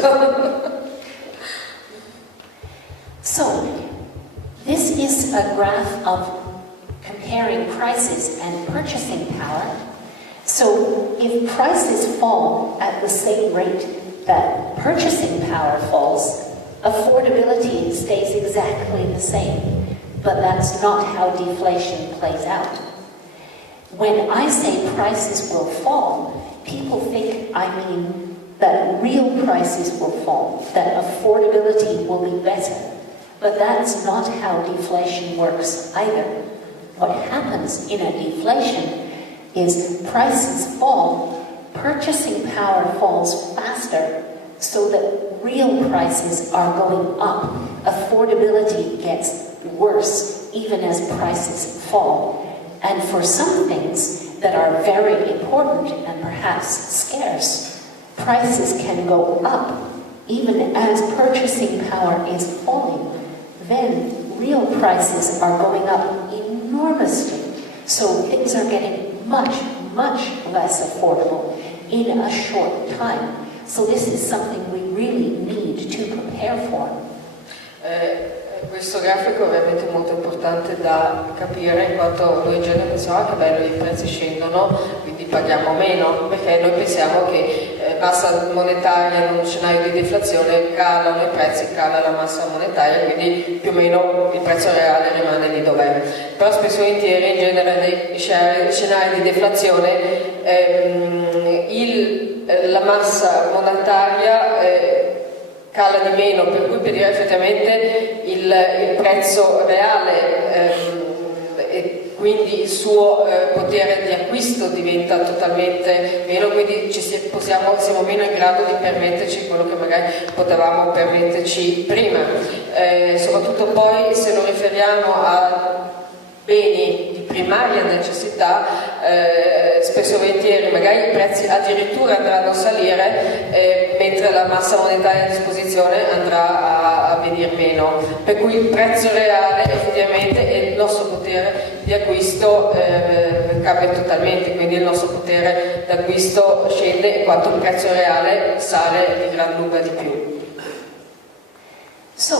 tutto. So, this is a graph of comparing prices and purchasing power. So, if prices fall at the same rate that purchasing power falls, affordability stays exactly the same. But that's not how deflation plays out. When I say prices will fall, people think I mean that real prices will fall, that affordability will be better. But that's not how deflation works either. What happens in a deflation is prices fall, purchasing power falls faster, so that real prices are going up. Affordability gets worse even as prices fall. And for some things that are very important and perhaps scarce, prices can go up even as purchasing power is falling. Then real prices are going up enormously. So things are getting much, much less affordable in a short time. So this is something we really need to prepare for. Questo grafico è veramente molto importante da capire, in quanto noi in genere pensiamo che bello, i prezzi scendono, quindi paghiamo meno, perché noi pensiamo che massa monetaria in uno scenario di deflazione calano i prezzi, cala la massa monetaria, quindi più o meno il prezzo reale rimane lì dov'è. Però spesso e volentieri in genere nei scenari di deflazione la massa monetaria cala di meno, per cui per dire effettivamente il prezzo reale e quindi il suo potere di acquisto diventa totalmente meno, quindi siamo meno in grado di permetterci quello che magari potevamo permetterci prima. Soprattutto poi se lo riferiamo a beni di primaria necessità, spesso e volentieri magari i prezzi addirittura andranno a salire, mentre la massa monetaria a disposizione andrà a venire meno, per cui il prezzo reale effettivamente e il nostro potere di acquisto cambia totalmente, quindi il nostro potere d'acquisto scende in quanto il prezzo reale sale di gran lunga di più. So,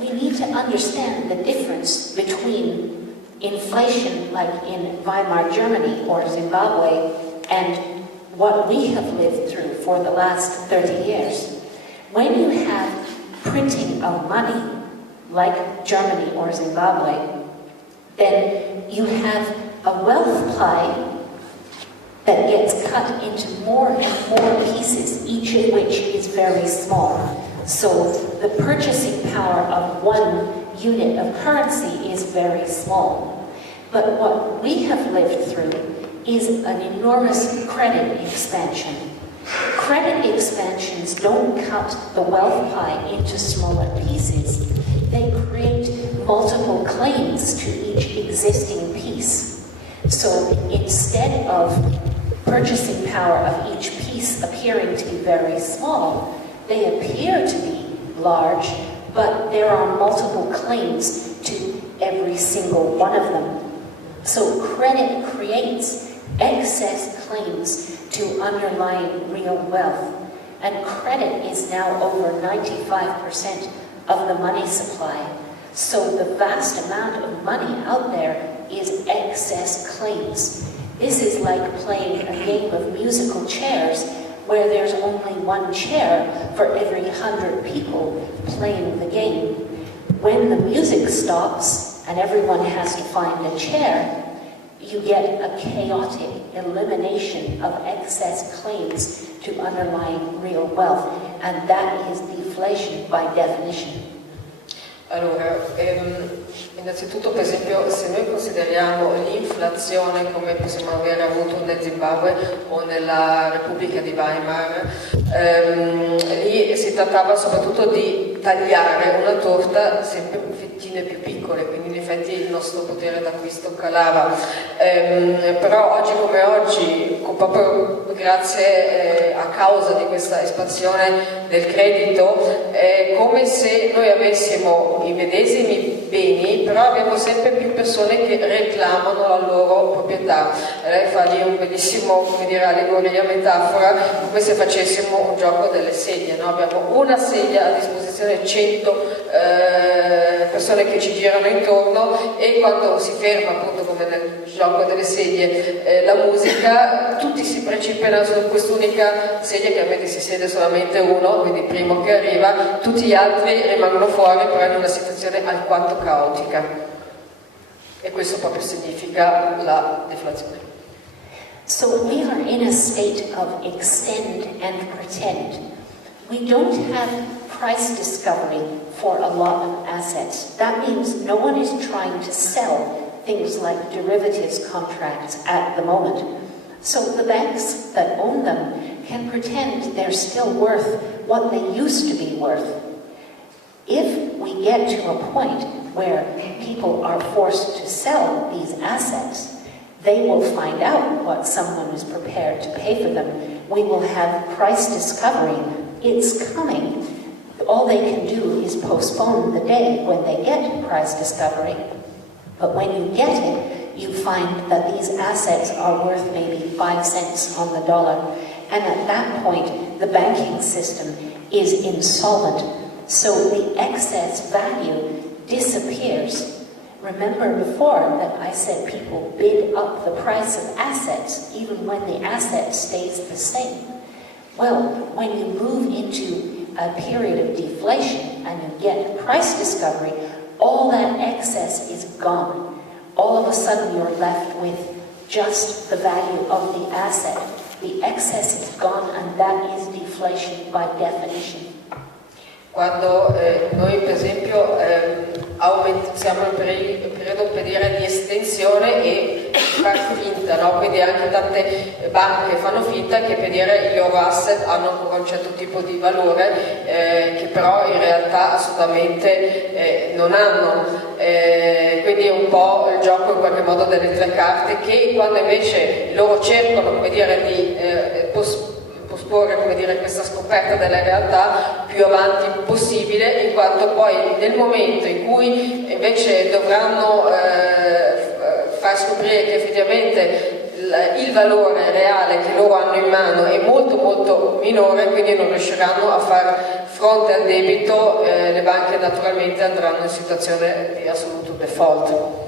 we need to understand the difference between inflation like in Weimar Germany or Zimbabwe and what we have lived through for the last 30 years. When you have printing of money like Germany or Zimbabwe, then you have a wealth pie that gets cut into more and more pieces, each of which is very small. So the purchasing power of one unit of currency is very small. But what we have lived through is an enormous credit expansion. Credit expansions don't cut the wealth pie into smaller pieces. They create multiple claims to each existing piece. So instead of purchasing power of each piece appearing to be very small, they appear to be large, but there are multiple claims to every single one of them. So credit creates excess claims to underlying real wealth, and credit is now over 95% of the money supply. So the vast amount of money out there is excess claims. This is like playing a game of musical chairs where there's only one chair for every 100 people playing the game. When the music stops and everyone has to find a chair, you get a chaotic elimination of excess claims to underlying real wealth, and that is deflation by definition. Allora, innanzitutto per esempio se noi consideriamo l'inflazione come possiamo aver avuto nel Zimbabwe o nella Repubblica di Weimar, lì si trattava soprattutto di tagliare una torta sempre fettine più piccole, quindi in effetti il nostro potere d'acquisto calava. Però oggi come oggi, proprio grazie a causa di questa espansione del credito, è come se noi avessimo i medesimi beni, però abbiamo sempre più persone che reclamano la loro proprietà. Lei fa lì un bellissimo, come dire, allegoria, metafora, come se facessimo un gioco delle sedie, no? Abbiamo una sedia a disposizione, 100 persone che ci girano intorno, e quando si ferma, appunto come nel gioco delle sedie, la musica, tutti si precipitano su quest'unica sedia, che ovviamente si siede solamente uno, quindi il primo che arriva, tutti gli altri rimangono fuori, però in una situazione alquanto caotica, e questo proprio significa la deflazione. So we are in a state of extend and pretend. We don't have price discovery for a lot of assets. That means no one is trying to sell things like derivatives contracts at the moment. So the banks that own them can pretend they're still worth what they used to be worth. If we get to a point where people are forced to sell these assets, they will find out what someone is prepared to pay for them. We will have price discovery. It's coming. All they can do is postpone the day when they get price discovery. But when you get it, you find that these assets are worth maybe 5 cents on the dollar. And at that point, the banking system is insolvent. So the excess value disappears. Remember before that I said people bid up the price of assets even when the asset stays the same. Well, when you move into a period of deflation and you get price discovery, all that excess is gone. All of a sudden you're left with just the value of the asset. The excess is gone, and that is deflation by definition. Quando noi per esempio siamo in periodo, per dire, di estensione e far finta, no? Quindi anche tante banche fanno finta che, per dire, i loro asset hanno ancora un certo tipo di valore che però in realtà assolutamente non hanno, quindi è un po' il gioco in qualche modo delle tre carte, che quando invece loro cercano, come dire, di posporre, come dire, questa scoperta della realtà più avanti possibile, in quanto poi nel momento in cui invece dovranno far scoprire che effettivamente il valore reale che loro hanno in mano è molto molto minore, quindi non riusciranno a far fronte al debito, le banche naturalmente andranno in situazione di assoluto default.